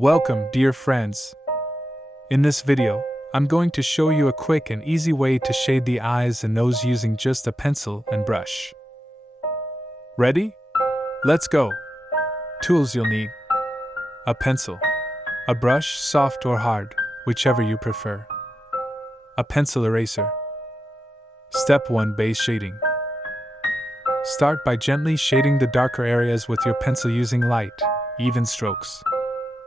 Welcome, dear friends. In this video, I'm going to show you a quick and easy way to shade the eyes and nose using just a pencil and brush. Ready? Let's go! Tools you'll need: a pencil, a brush, soft or hard, whichever you prefer, a pencil eraser. Step 1: Base shading. Start by gently shading the darker areas with your pencil using light, even strokes.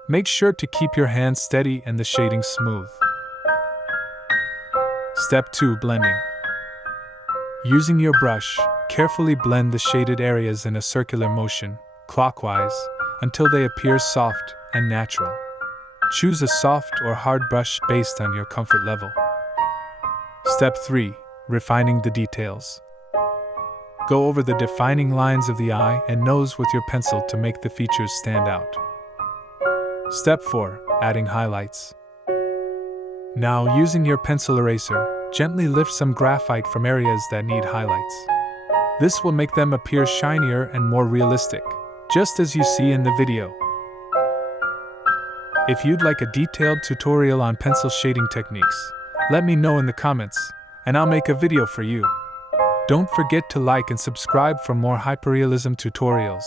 Make sure to keep your hand steady and the shading smooth. Step 2: Blending. Using your brush, carefully blend the shaded areas in a circular motion, clockwise, until they appear soft and natural. Choose a soft or hard brush based on your comfort level. Step 3: Refining the details. Go over the defining lines of the eye and nose with your pencil to make the features stand out. Step 4: Adding highlights. Now, using your pencil eraser, gently lift some graphite from areas that need highlights. This will make them appear shinier and more realistic, just as you see in the video. If you'd like a detailed tutorial on pencil shading techniques, let me know in the comments, and I'll make a video for you. Don't forget to like and subscribe for more hyperrealism tutorials.